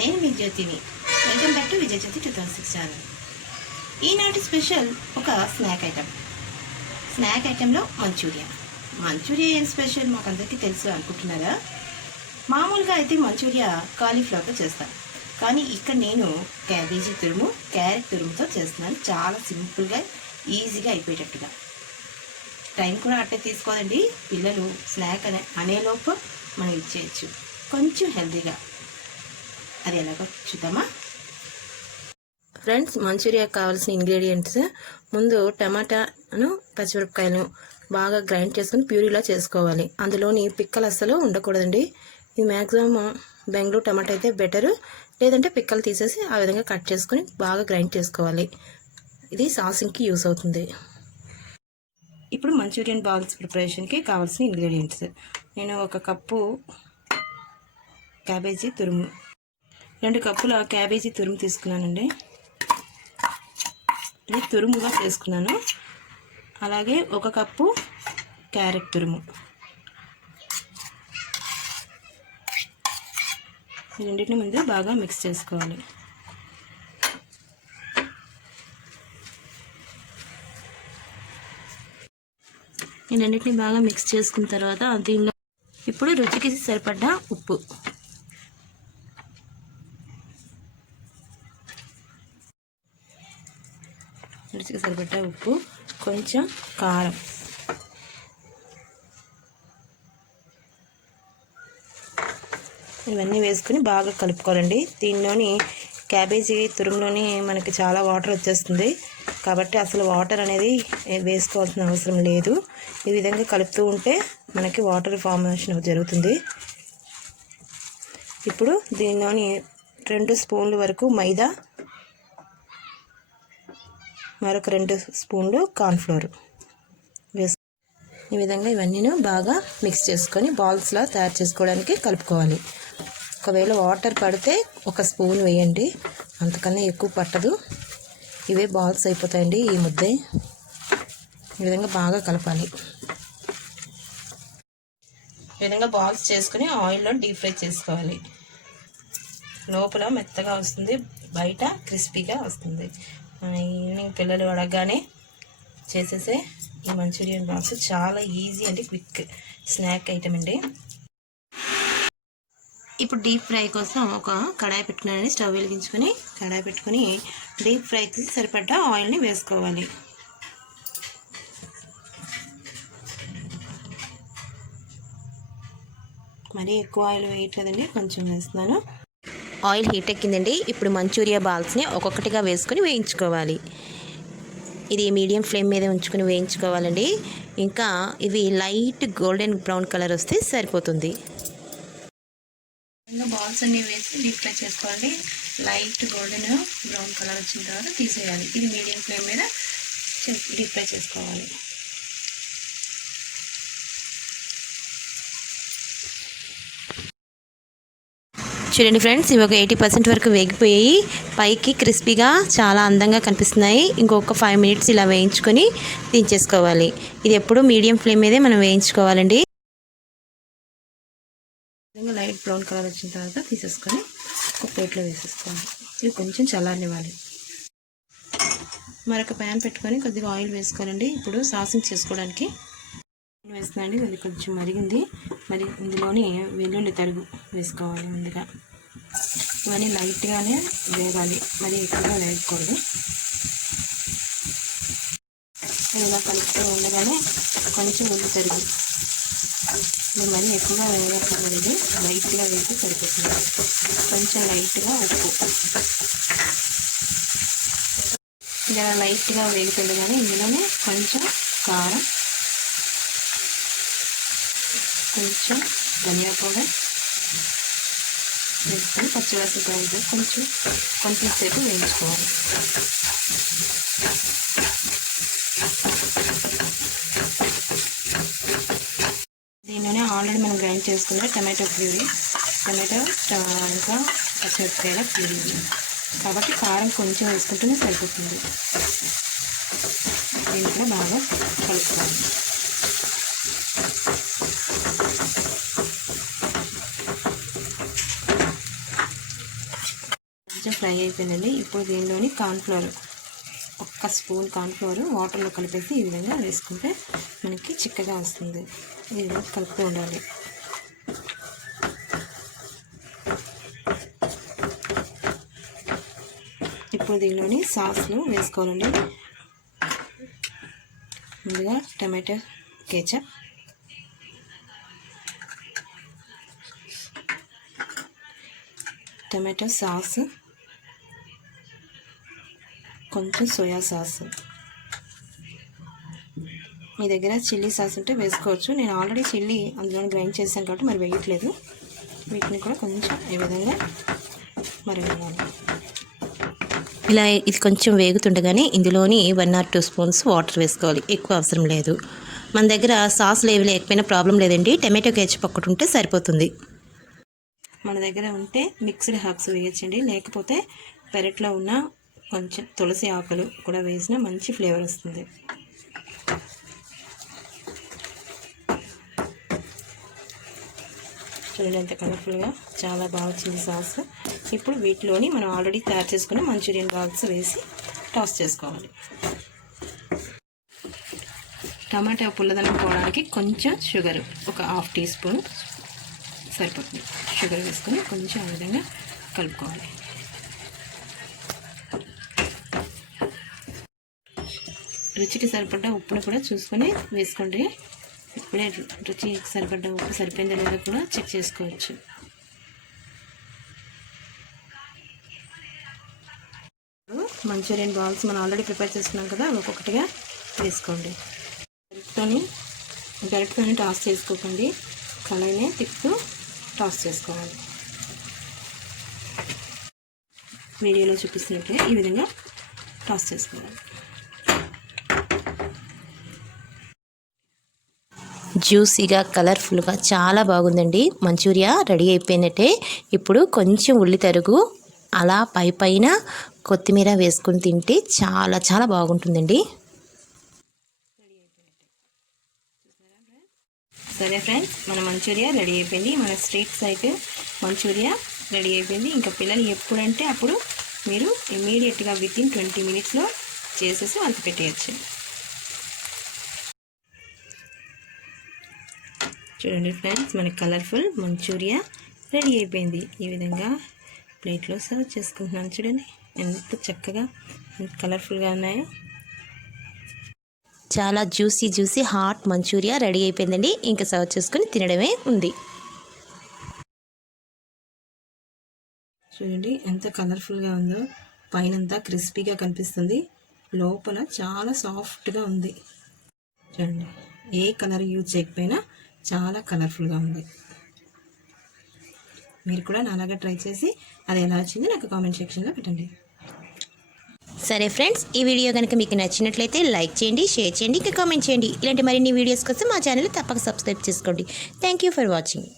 నేను మీ జ్యోతిని. Welcome back to Vijay Jyothi 2006 channel. ఈనాటి స్పెషల్ ఒక స్నాక్ ఐటెంలో మంచూరియా ఏం స్పెషల్ మాకందరికీ తెలుసు అనుకుంటున్నారా? మామూలుగా అయితే మంచూరియా కాలీఫ్లవర్తో చేస్తాను, కానీ ఇక్కడ నేను క్యాబేజీ తురుము, క్యారెట్ తురుముతో చేస్తున్నాను. చాలా సింపుల్గా, ఈజీగా అయిపోయేటట్టుగా. టైం కూడా అట్టే తీసుకోదండి. పిల్లలు స్నాక్ అనేలోపు మనం ఇచ్చేయచ్చు, కొంచెం హెల్తీగా. అది ఎలాగో చూద్దామా ఫ్రెండ్స్? మంచూరియాకి కావాల్సిన ఇంగ్రీడియంట్స్: ముందు టమాటాను, పచ్చిమిరపకాయలను బాగా గ్రైండ్ చేసుకుని ప్యూరీలా చేసుకోవాలి. అందులోని పిక్కలు అస్సలు ఉండకూడదండి. ఇది మ్యాక్సిమం బెంగళూరు టమాటా అయితే బెటరు, లేదంటే పిక్కలు తీసేసి ఆ విధంగా కట్ చేసుకుని బాగా గ్రైండ్ చేసుకోవాలి. ఇది సాసింగ్కి యూస్ అవుతుంది. ఇప్పుడు మంచూరియన్ బాల్స్ ప్రిపరేషన్కి కావాల్సిన ఇంగ్రీడియంట్స్: నేను 1 కప్పు క్యాబేజీ తురుము, 2 కప్పుల క్యాబేజీ తురుము తీసుకున్నానండి. ఇది తురుముగా చేసుకున్నాను. అలాగే 1 కప్పు క్యారెట్ తురుము. ఈ రెండింటిని ముందు బాగా మిక్స్ చేసుకోవాలి. ఈ రెండింటిని బాగా మిక్స్ చేసుకున్న తర్వాత దీనిలో ఇప్పుడు రుచికి సరిపడ్డ ఉప్పు, కొంచెం కారం, ఇవన్నీ వేసుకుని బాగా కలుపుకోవాలండి. దీనిలోని క్యాబేజీ తురుములోని మనకి చాలా వాటర్ వచ్చేస్తుంది, కాబట్టి అసలు వాటర్ అనేది వేసుకోవాల్సిన అవసరం లేదు. ఈ విధంగా కలుపుతూ ఉంటే మనకి వాటర్ ఫార్మేషన్ జరుగుతుంది. ఇప్పుడు దీనిలోని 2 స్పూన్ల వరకు మైదా, మరొక 2 స్పూన్లు కార్న్ఫ్లోర్ వేసి ఈ విధంగా ఇవన్నీ బాగా మిక్స్ చేసుకొని బాల్స్లా తయారు చేసుకోవడానికి కలుపుకోవాలి. ఒకవేళ వాటర్ పడితే 1 స్పూన్ వేయండి, అంతకన్నా ఎక్కువ పట్టదు. ఇవే బాల్స్ అయిపోతాయండి ఈ ముద్దే. ఈ విధంగా బాగా కలపాలి. ఈ విధంగా బాల్స్ చేసుకుని ఆయిల్లో డీప్ ఫ్రై చేసుకోవాలి. లోపల మెత్తగా వస్తుంది, బయట క్రిస్పీగా వస్తుంది. ఈవినింగ్ పిల్లలు అడగగానే చేసేసే ఈ మంచూరియన్ బాల్స్ చాలా ఈజీ అండి, క్విక్ స్నాక్ ఐటమ్ అండి. ఇప్పుడు డీప్ ఫ్రై కోసం ఒక కడాయి పెట్టుకున్నానని స్టవ్ వెలిగించుకొని కడాయి పెట్టుకుని డీప్ ఫ్రైకి సరిపడ్డ ఆయిల్ని వేసుకోవాలి. మరీ ఎక్కువ ఆయిల్ వేయట్లేదండి, కొంచెం వేస్తున్నాను. ఆయిల్ హీట్ ఎక్కిందండి. ఇప్పుడు మంచూరియా బాల్స్ని ఒక్కొక్కటిగా వేసుకొని వేయించుకోవాలి. ఇది మీడియం ఫ్లేమ్ మీద ఉంచుకొని వేయించుకోవాలండి. ఇంకా ఇవి లైట్ గోల్డెన్ బ్రౌన్ కలర్ వస్తే సరిపోతుంది. బాల్స్ అన్నీ వేసి డీప్ ఫ్రై చేసుకోవాలి. లైట్ గోల్డెన్ బ్రౌన్ కలర్ వచ్చిన తర్వాత తీసేయాలి. ఇది మీడియం ఫ్లేమ్ మీద డీప్ ఫ్రై చేసుకోవాలి. చూడండి ఫ్రెండ్స్, ఇవి ఒక 80% వరకు వేగిపోయాయి. పైకి క్రిస్పీగా చాలా అందంగా కనిపిస్తున్నాయి. ఇంకొక 5 మినిట్స్ ఇలా వేయించుకొని దించేసుకోవాలి. ఇది ఎప్పుడు మీడియం ఫ్లేమ్ మీదే మనం వేయించుకోవాలండి. లైట్ బ్రౌన్ కలర్ వచ్చిన తర్వాత తీసేసుకొని ఒక ప్లేట్లో వేసేసుకోవాలి. ఇది కొంచెం చల్లారనివ్వాలి. మరొక ప్యాన్ పెట్టుకొని కొద్దిగా ఆయిల్ వేసుకోవాలండి. ఇప్పుడు సాసింగ్ చేసుకోవడానికి వేస్తున్నాండి. అది కొంచెం మరిగింది. మరి ఇందులోని వెల్లుల్లి తరుగు వేసుకోవాలి. ముందుగా ఇవన్నీ లైట్గానే వేగాలి, మరి ఎక్కువగా వేయకూడదు. ఇలా కలుపుతూ ఉండగానే కొంచెం ఉల్లి తరుగు, మరి ఎక్కువగా వేయకూడదు, లైట్గా వేసి సరిపోతుంది. కొంచెం లైట్గా ఉప్పు, ఇలా లైట్గా వేగుతుండగానే ఇందులోనే కొంచెం కారం, కొంచెం ధనియా పౌడర్ వేసుకొని పచ్చివాసన కొంచెం సేపు వేయించుకోవాలి. దీనిలోనే ఆల్రెడీ మనం గ్రైండ్ చేసుకున్న టమాటో ఇంకా పచ్చిమిరపకాయల ప్యూరీ, కాబట్టి కారం కొంచెం వేసుకుంటూనే సరిపోతుంది. దీన్ని కూడా బాగా కలుపుకోవాలి. ఫ్రై అయిపోయిందండి. ఇప్పుడు దీనిలోని కార్న్ఫ్లవర్, 1 స్పూన్ కార్న్ఫ్లవర్ వాటర్లో కలిపేసి ఈ విధంగా వేసుకుంటే మనకి చిక్కగా వస్తుంది. ఈ విధంగా కలుపుతూ ఉండాలి. ఇప్పుడు దీనిలోని సాస్లు వేసుకోవాలండి. ముందుగా టమాటో కేచప్, టమాటో సాస్, కొంచెం సోయా సాస్. మీ దగ్గర చిల్లీ సాస్ ఉంటే వేసుకోవచ్చు. నేను ఆల్రెడీ చిల్లీ అందులో గ్రైండ్ చేశాను కాబట్టి మరి వేయట్లేదు. వీటిని కూడా కొంచెం ఈ విధంగా మరగనివ్వాలి. ఇలా ఇది కొంచెం వేగుతుండగానే ఇందులోని 1 or 2 స్పూన్స్ వాటర్ వేసుకోవాలి. ఎక్కువ అవసరం లేదు. మన దగ్గర సాస్లు ఏవి లేకపోయినా ప్రాబ్లం లేదండి. టమాటో కేచప్ ఒక్కటి ఉంటే సరిపోతుంది. మన దగ్గర ఉంటే మిక్స్డ్ హర్బ్స్ వేయచ్చండి. లేకపోతే పెరట్లో ఉన్న కొంచెం తులసి ఆకులు కూడా వేసినా మంచి ఫ్లేవర్ వస్తుంది. చూడండి ఎంత కలర్ఫుల్గా చాలా బాగా వచ్చింది సాస్. ఇప్పుడు వీటిలోని మనం ఆల్రెడీ తయారు చేసుకున్న మంచూరియన్ బాల్స్ వేసి టాస్ చేసుకోవాలి. టమాటా పుల్లదనం పోవడానికి కొంచెం షుగర్, ఒక 1/2 టీ స్పూన్ సరిపోతుంది. షుగర్ వేసుకొని కొంచెం ఆ విధంగా కలుపుకోవాలి. రుచికి సరిపడ్డ ఉప్పును కూడా చూసుకొని వేసుకోండి. ఇప్పుడే రుచికి సరిపడ్డ ఉప్పు సరిపోయిందో లేదో కూడా చెక్ చేసుకోవచ్చు. మంచూరియన్ బాల్స్ మనం ఆల్రెడీ ప్రిపేర్ చేసుకున్నాం కదా, ఒక్కొక్కటిగా వేసుకోండి. గరిటతోని టాస్ చేసుకోకండి, కళాయినే తిప్పుతూ టాస్ చేసుకోవాలి. వీడియోలో చూపిస్తున్నట్టుగా ఈ విధంగా టాస్ చేసుకోవాలి. జ్యూసీగా కలర్ఫుల్గా చాలా బాగుందండి. మంచూరియా రెడీ అయిపోయినట్టే. ఇప్పుడు కొంచెం ఉల్లి తరుగు అలా పైన కొత్తిమీర వేసుకుని తింటే చాలా చాలా బాగుంటుందండి. సరే ఫ్రెండ్స్, మన మంచూరియా రెడీ అయిపోయింది. మన స్ట్రీట్ సైడ్ మంచూరియా రెడీ అయిపోయింది. ఇంకా పిల్లలు ఎప్పుడంటే అప్పుడు మీరు ఇమీడియట్గా వితిన్ 20 మినిట్స్లో చేసేసి వాళ్ళకి పెట్టేయచ్చు. చూడండి ఫ్రెండ్స్, మనకి కలర్ఫుల్ మంచూరియా రెడీ అయిపోయింది. ఈ విధంగా ప్లేట్లో సర్వ్ చేసుకుంటున్నాను. చూడండి ఎంత చక్కగా ఎంత కలర్ఫుల్గా ఉన్నాయో. చాలా జ్యూసీ హాట్ మంచూరియా రెడీ అయిపోయిందండి. ఇంకా సర్వ్ చేసుకుని తినడమే ఉంది. చూడండి ఎంత కలర్ఫుల్గా ఉందో. పైనంతా క్రిస్పీగా కనిపిస్తుంది, లోపల చాలా సాఫ్ట్గా ఉంది. చూడండి, ఏ కలర్ యూజ్ చేయకపోయినా చాలా కలర్ఫుల్గా ఉంది. మీరు కూడా నాలాగా ట్రై చేసి అది ఎలా వచ్చిందో నాకు కామెంట్ సెక్షన్లో పెట్టండి. సరే ఫ్రెండ్స్, ఈ వీడియో కనుక మీకు నచ్చినట్లయితే లైక్ చేయండి, షేర్ చేయండి, ఇంకా కామెంట్ చేయండి. ఇలాంటి మరిన్ని వీడియోస్ కోసం మా ఛానల్ తప్పక సబ్స్క్రైబ్ చేసుకోండి. Thank you for watching.